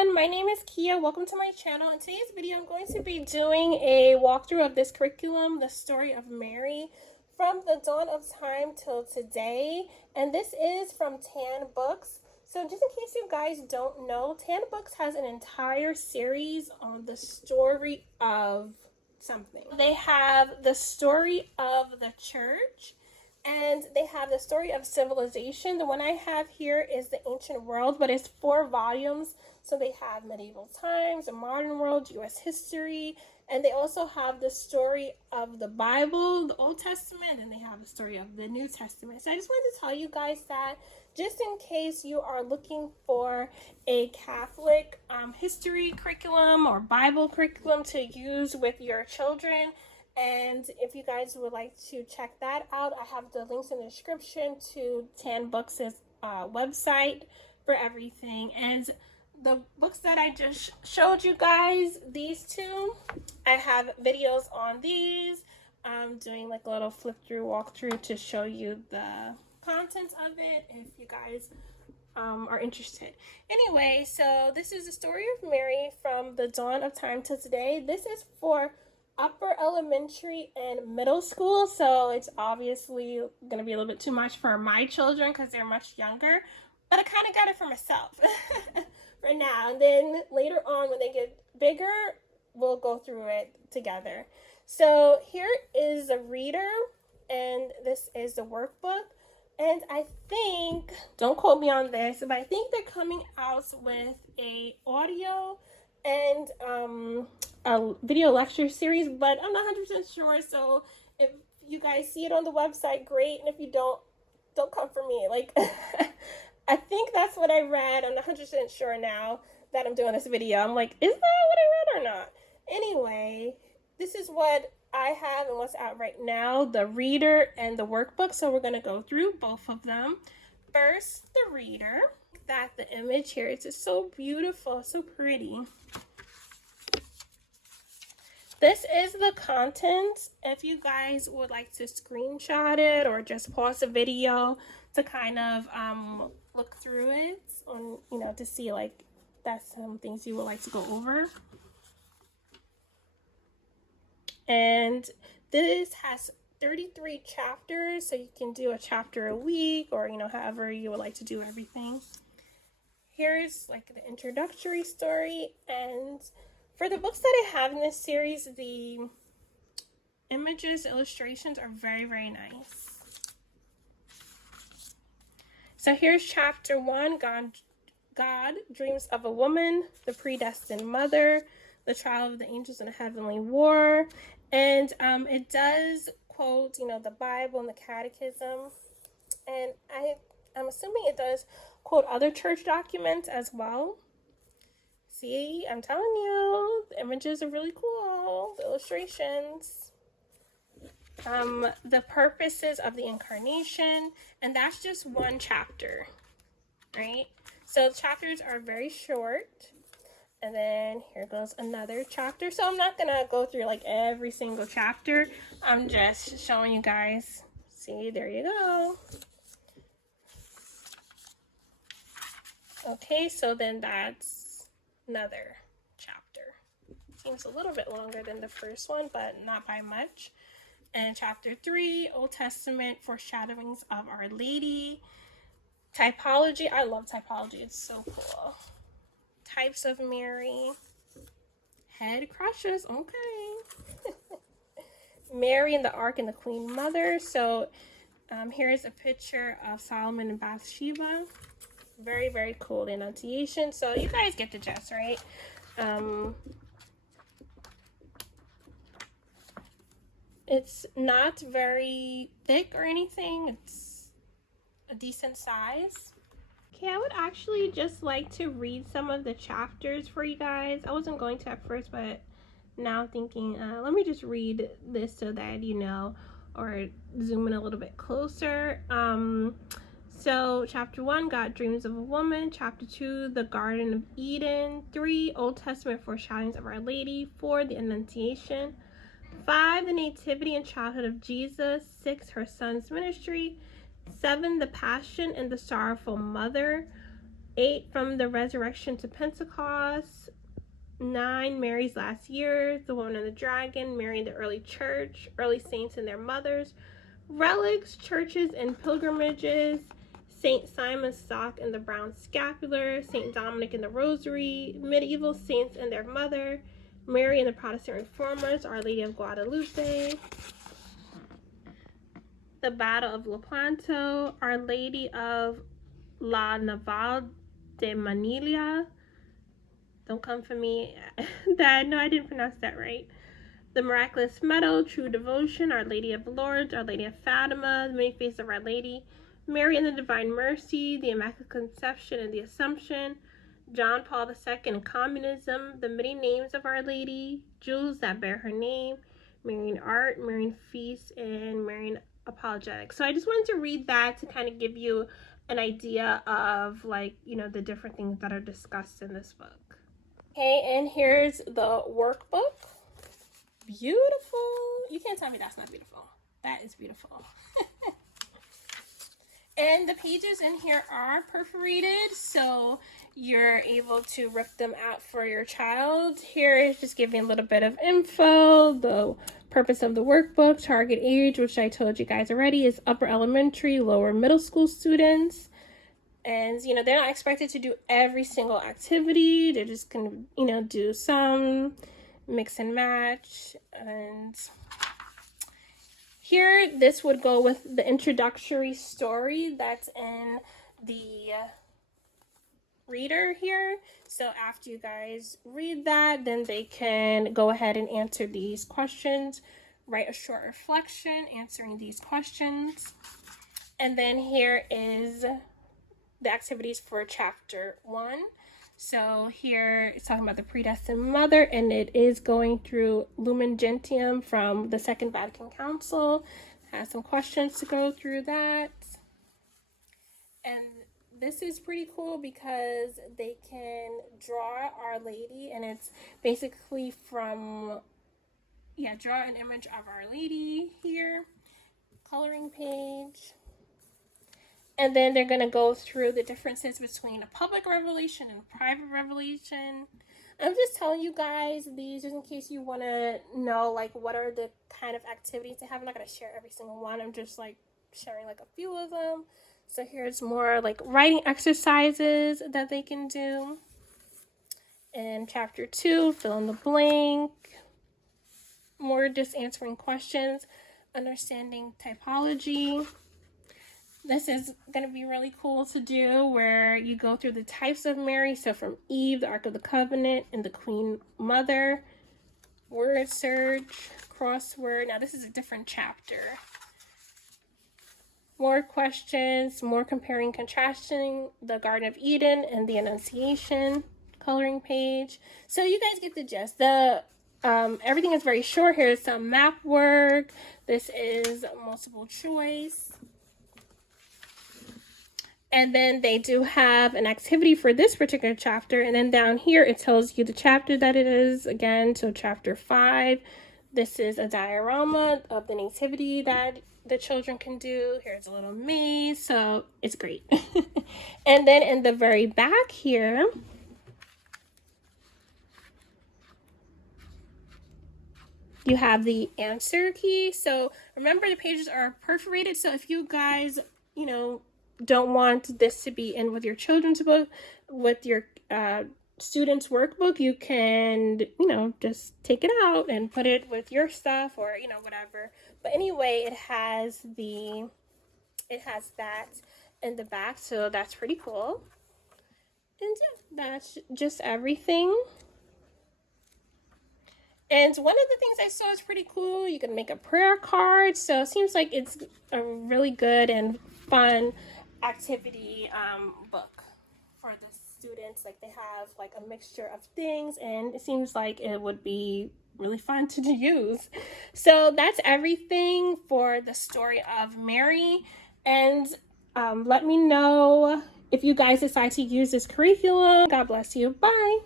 everyone, my name is Kia. Welcome to my channel. In today's video, I'm going to be doing a walkthrough of this curriculum, the story of Mary, from the dawn of time till today. And this is from Tan Books. So just in case you guys don't know, Tan Books has an entire series on the story of something. They have the story of the church, and they have the story of civilization. The one I have here is the ancient world, but it's 4 volumes. So they have medieval times, the modern world, U.S. history, and they also have the story of the Bible, the Old Testament, and they have the story of the New Testament. So I just wanted to tell you guys that just in case you are looking for a Catholic history curriculum or Bible curriculum to use with your children, and if you guys would like to check that out, I have the links in the description to Tan Books' website for everything. And the books that I just showed you guys, these 2, I have videos on these. I'm doing like a little flip through, walkthrough to show you the contents of it if you guys are interested. Anyway, so this is the story of Mary from the dawn of time to today. This is for upper elementary and middle school, so it's obviously going to be a little bit too much for my children because they're much younger, but I kind of got it for myself for now, and then later on when they get bigger, we'll go through it together. So here is a reader, and this is the workbook, and I think, don't quote me on this, but I think they're coming out with a audio and a video lecture series, but I'm not 100% sure. So if you guys see it on the website, great, and if you don't come for me. Like I think that's what I read. I'm not 100% sure now that I'm doing this video. I'm like, is that what I read or not? Anyway, this is what I have and what's out right now, the reader and the workbook. So we're going to go through both of them. First, the reader. That the image here, it's just so beautiful, so pretty. This is the content. If you guys would like to screenshot it or just pause the video to kind of look through it, on to see like that's some things you would like to go over. And this has 33 chapters, so you can do a chapter a week, or however you would like to do everything. Here's like the introductory story, and for the books that I have in this series, the images, illustrations are very, very nice. So here's chapter 1, God dreams of a woman, the predestined mother, the trial of the angels in a heavenly war. And it does quote, the Bible and the catechism. And I'm assuming it does quote other church documents as well. See, I'm telling you, the images are really cool, the illustrations. The purposes of the incarnation, and that's just one chapter, right? So the chapters are very short. And then here goes another chapter. So I'm not gonna go through like every single chapter. I'm just showing you guys. See, there you go. Okay, so then that's another chapter. Seems a little bit longer than the first one, but not by much. And chapter 3, Old Testament foreshadowings of Our Lady. Typology, I love typology, it's so cool. Types of Mary. Head crushes, okay. Mary and the Ark and the Queen Mother. So here's a picture of Solomon and Bathsheba. Very, very cool, the Annunciation. So you guys get the gist, right? It's not very thick or anything. It's a decent size. Okay, I would actually just like to read some of the chapters for you guys. I wasn't going to at first, but now I'm thinking, let me just read this so that or zoom in a little bit closer. So chapter 1, God dreams of a woman. Chapter 2, the Garden of Eden. 3, Old Testament foreshadowings of Our Lady. 4, the Annunciation. 5, the nativity and childhood of Jesus. 6, her son's ministry. 7, the Passion and the Sorrowful Mother. 8, from the resurrection to Pentecost. 9, Mary's last years, the woman and the dragon, Mary in the early church, early saints and their mothers, relics, churches and pilgrimages, Saint Simon's stock and the brown scapular, Saint Dominic and the rosary, medieval saints and their mother, Mary and the Protestant reformers, Our Lady of Guadalupe, the Battle of Lepanto, Our Lady of La Naval de Manila. Don't come for me. That, no, I didn't pronounce that right. The Miraculous Medal, True Devotion, Our Lady of Lourdes, Our Lady of Fatima, the Many Faces of Our Lady, Mary and the Divine Mercy, the Immaculate Conception and the Assumption, John Paul II and Communism, the Many Names of Our Lady, Jewels that bear her name, Marian Art, Marian Feast, and Marian Apologetics. So I just wanted to read that to kind of give you an idea of, like, you know, the different things that are discussed in this book. Okay, and here's the workbook. Beautiful. You can't tell me that's not beautiful. That is beautiful. And the pages in here are perforated, so you're able to rip them out for your child. Here is just giving a little bit of info, the purpose of the workbook, target age, which I told you guys already, is upper elementary, lower middle school students. And, you know, they're not expected to do every single activity. They're just going to, you know, do some, mix and match. And here, this would go with the introductory story that's in the reader here. So after you guys read that, then they can go ahead and answer these questions. Write a short reflection answering these questions. And then here is the activities for chapter 1. So here it's talking about the predestined mother, and it is going through Lumen Gentium from the Second Vatican Council. Has some questions to go through that. And this is pretty cool because they can draw Our Lady, and it's basically from, draw an image of Our Lady here. Coloring page. And then they're going to go through the differences between a public revelation and a private revelation. I'm just telling you guys these just in case you want to know, like, what are the kind of activities they have. I'm not going to share every single one. I'm just, like, sharing, like, a few of them. So here's more, like, writing exercises that they can do. In chapter 2, fill in the blank. More just answering questions. Understanding typology. This is going to be really cool to do, where you go through the types of Mary. So from Eve, the Ark of the Covenant, and the Queen Mother. Word search, crossword. Now this is a different chapter. More questions, more comparing, contrasting, the Garden of Eden and the Annunciation. Coloring page. So you guys get the gist. Everything is very short. Here's some map work. This is multiple choice. And then they do have an activity for this particular chapter. And then down here, it tells you the chapter that it is. Again, so chapter 5. This is a diorama of the nativity that the children can do. Here's a little maze. So it's great. And then in the very back here, you have the answer key. So remember, the pages are perforated. So if you guys, you know, don't want this to be in with your children's book, with your students' workbook, you can, you know, just take it out and put it with your stuff, or, you know, whatever. But anyway, it has that in the back, so that's pretty cool. And yeah, that's just everything. And one of the things I saw is pretty cool. You can make a prayer card. So it seems like it's a really good and fun activity book for the students. Like, they have like a mixture of things, and it seems like it would be really fun to use. So that's everything for the story of Mary. And let me know if you guys decide to use this curriculum. God bless you. Bye.